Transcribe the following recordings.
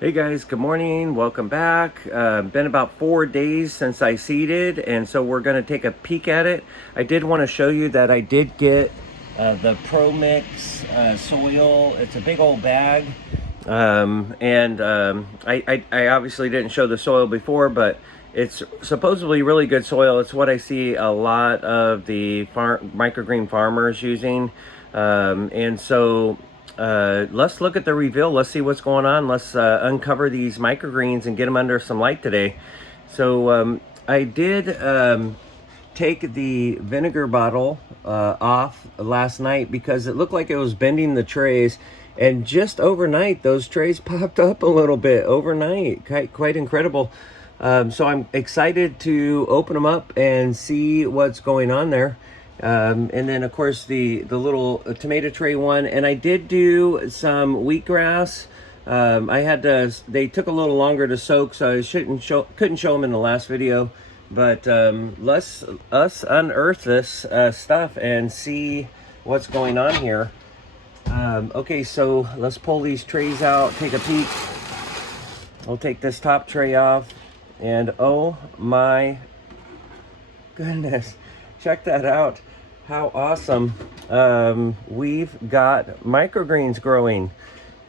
Hey guys, good morning. Welcome back. Been about 4 days since I seeded, and so we're going to take a peek at it. I did want to show you that I did get the Pro Mix soil. It's a big old bag, I obviously didn't show the soil before, but it's supposedly really good soil. It's what I see a lot of the microgreen farmers using, and so let's look at the reveal. Let's see what's going on. Let's uncover these microgreens and get them under some light today. So I did take the vinegar bottle off last night because it looked like it was bending the trays, and just overnight those trays popped up a little bit overnight. Quite incredible. So I'm excited to open them up and see what's going on there. And then of course the little tomato tray one, and I did do some wheatgrass. I had to, they took a little longer to soak, so I couldn't show them in the last video, but let's unearth this stuff and see what's going on here. Okay, so let's pull these trays out, take a peek. We'll take this top tray off, and oh my goodness, check that out. How awesome. We've got microgreens growing.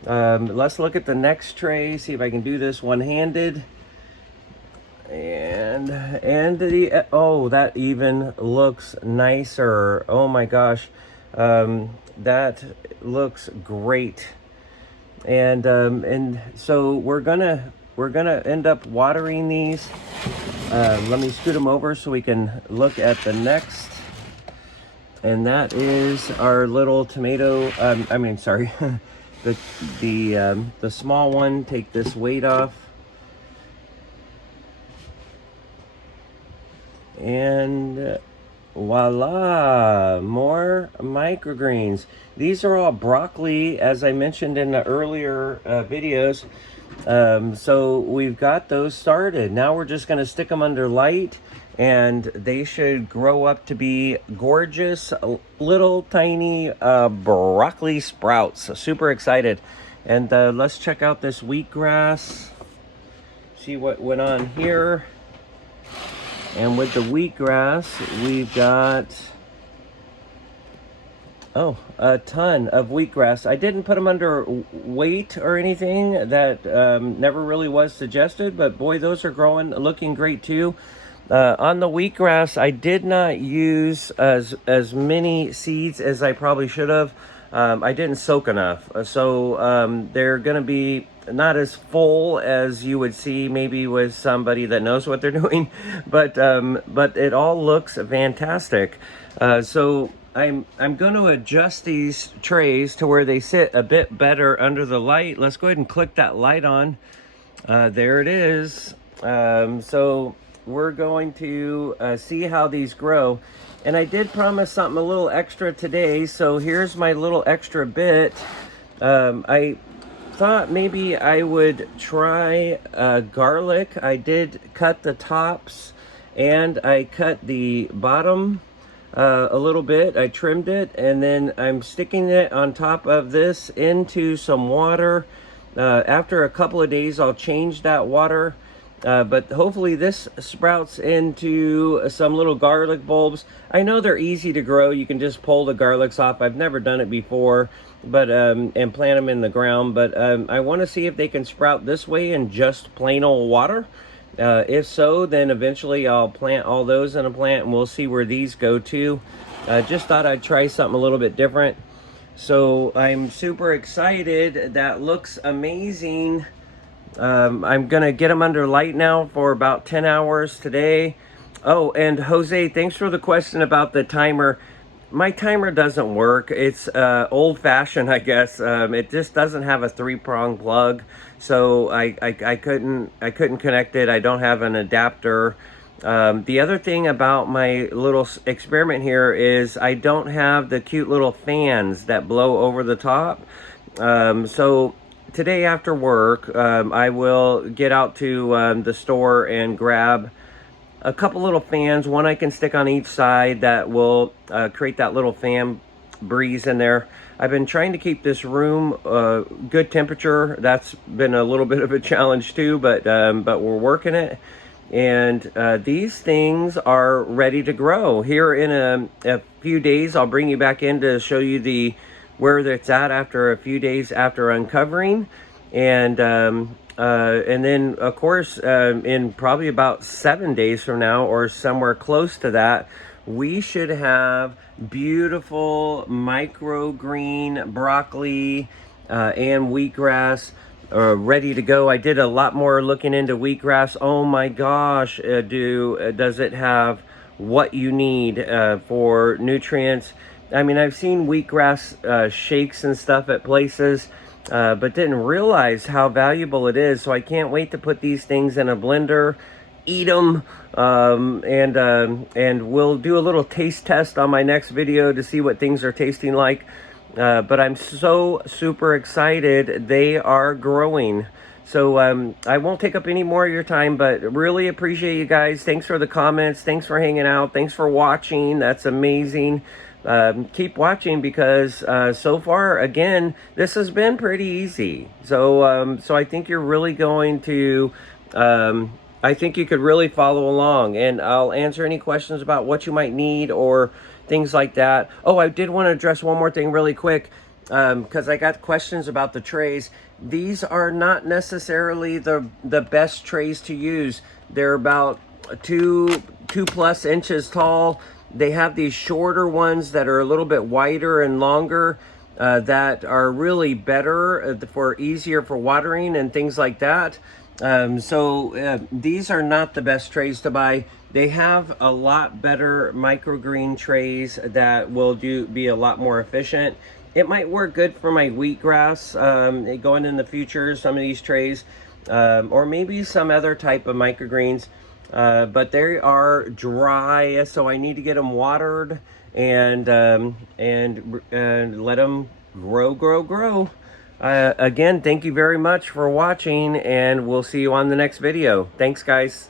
Let's look at the next tray, see if I can do this one-handed. And the, oh, that even looks nicer. Oh my gosh. That looks great. And so we're gonna end up watering these. Let me scoot them over so we can look at the next. And that is our little tomato, sorry, the small one. Take this weight off. And voila, more microgreens. These are all broccoli, as I mentioned in the earlier videos. So we've got those started. Now we're just going to stick them under light, and they should grow up to be gorgeous little tiny broccoli sprouts. Super excited. And let's check out this wheatgrass, see what went on here. And with the wheatgrass, we've got, oh, a ton of wheatgrass. I didn't put them under weight or anything. That never really was suggested, but boy, those are growing, looking great too. On the wheatgrass, I did not use as many seeds as I probably should have. I didn't soak enough, so they're going to be not as full as you would see maybe with somebody that knows what they're doing, but it all looks fantastic. So I'm going to adjust these trays to where they sit a bit better under the light. Let's go ahead and click that light on. There it is. So we're going to see how these grow. And I did promise something a little extra today, so here's my little extra bit. I thought maybe I would try garlic. I did cut the tops and I cut the bottom a little bit. I trimmed it, and then I'm sticking it on top of this into some water. After a couple of days, I'll change that water. But hopefully this sprouts into some little garlic bulbs. I know they're easy to grow. You can just pull the garlics off. I've never done it before, but and plant them in the ground. But I want to see if they can sprout this way in just plain old water. If so, then eventually I'll plant all those in a plant, and we'll see where these go to. Just thought I'd try something a little bit different. So I'm super excited. That looks amazing. I'm gonna get them under light now for about 10 hours today. Oh, and Jose, thanks for the question about the timer. My timer doesn't work. It's old-fashioned, I guess. It just doesn't have a 3-prong plug, so I couldn't connect it. I don't have an adapter. The other thing about my little experiment here is I don't have the cute little fans that blow over the top. So today after work, I will get out to the store and grab a couple little fans. One I can stick on each side that will create that little fan breeze in there. I've been trying to keep this room good temperature. That's been a little bit of a challenge too, but we're working it. And these things are ready to grow. Here in a few days, I'll bring you back in to show you where it's at after a few days after uncovering. And then, of course, in probably about 7 days from now or somewhere close to that, we should have beautiful microgreen broccoli and wheatgrass ready to go. I did a lot more looking into wheatgrass. Oh my gosh, does it have what you need for nutrients? I mean, I've seen wheatgrass shakes and stuff at places, but didn't realize how valuable it is. So I can't wait to put these things in a blender, eat them, and we'll do a little taste test on my next video to see what things are tasting like. But I'm so super excited. They are growing. So I won't take up any more of your time, but really appreciate you guys. Thanks for the comments. Thanks for hanging out. Thanks for watching. That's amazing. Keep watching because so far, again, this has been pretty easy. So so I think you're really going to... I think you could really follow along, and I'll answer any questions about what you might need or things like that. Oh, I did want to address one more thing really quick, because I got questions about the trays. These are not necessarily the best trays to use. They're about two plus inches tall. They have these shorter ones that are a little bit wider and longer that are really better easier for watering and things like that. So these are not the best trays to buy. They have a lot better microgreen trays that will be a lot more efficient. It might work good for my wheatgrass going in the future, some of these trays, or maybe some other type of microgreens. But they are dry, so I need to get them watered and let them grow. Again, thank you very much for watching, and we'll see you on the next video. Thanks, guys.